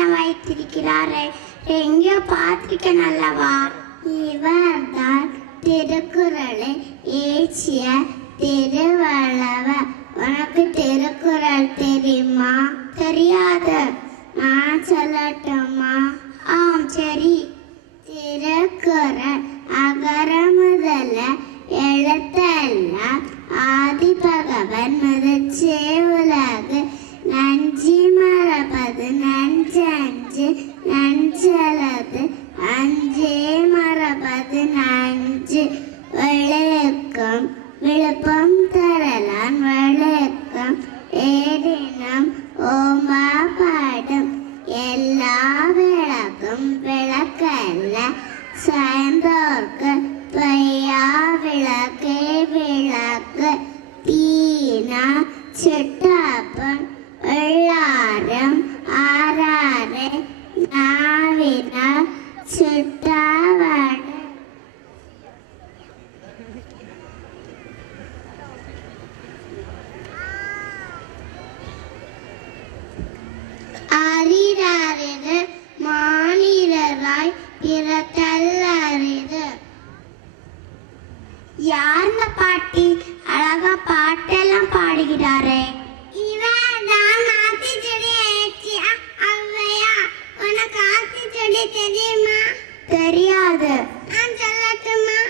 எல்லாம் வைத்திருக்கிறாரே, எங்கேயோ பார்த்திருக்கேன் அல்லவா? இவர்தான் திருக்குறளை ஏற்றிய திருவள்ளுவர். உனக்கு திருக்குறள் தெரியுமா? தெரியாது. நான் சொல்லட்டுமா? ஆம், சரி. திருக்குறள் அகர முதல எழுத்தெல்லாம் ஆதி பகவன் முதற்றே உலகு. நன்றி மறப்பது நன்றன்று நன்றலது அன்றே மறப்பது நன்று. விளக்கம் விழுப்பம் தரலான் விளக்கம் ஏறினம் ஓமா பாடும். எல்லா விளக்கும் விளக்கல்ல சாய்ந்தோர்க்கு பையா விளக்கே விளக்கு. தீனா சிட்டாப்பன் எல்லாரும் ஆறாறு நாவினா சுட்டாவாடு. அரிது மாநிலராய் பிறத்தல் அரிது. யாருந்த பாட்டி அழகா பாட்டெல்லாம் பாடுகிறாரே? இவர்தான் ஆத்திச்சூடி ஏற்றிய ஔவையா. உனக்கு ஆத்திச்சூடி தெரியுமா? தெரியாது. நான் சொல்லட்டுமா?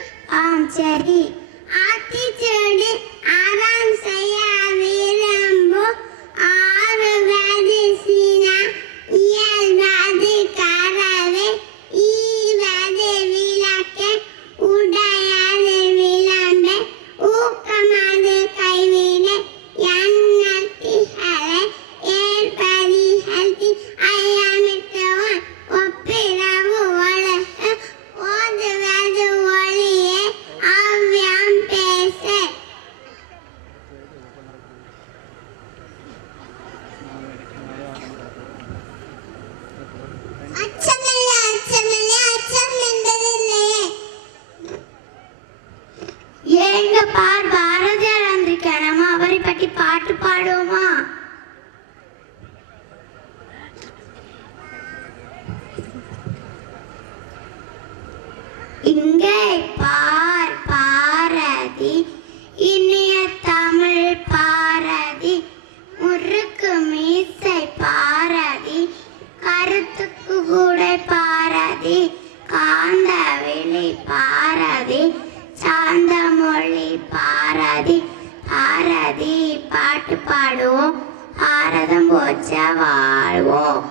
ஆம், சரி. ஆத்திச்சூடி ஆறாம் செய்ய விரும்பு ஆறு வேதி சீனா இயல் வேதி கரவே ஈவது விளக்கே உடையது விளம்பே ஊக்கமது கைவினை எண்ணத்திகளை ஏற்பதிகழ்த்தி ஐயமிட்டவன் ஒப்பிரவு உலகு ஓதுவது ஒளியே அவ்வியம் பேச. அச்சமில்லை அச்சமில்லை அச்சம் என்பதில்லையே. எங்க பார் பாரதியார் வந்திருக்கார். நம்ம அவரை பற்றி பாட்டு பாடுவோமா? இங்கே பார் பாரதி இனிய தமிழ் பாரதி. முறுக்கு மீசை பாரதி கருத்துக்கு கூட பாரதி. காந்த விழி பாரதி சாந்த மொழி பாரதி. பாரதி பாட்டு பாடுவோம், பாரதம் போச்ச வாழ்வோம்.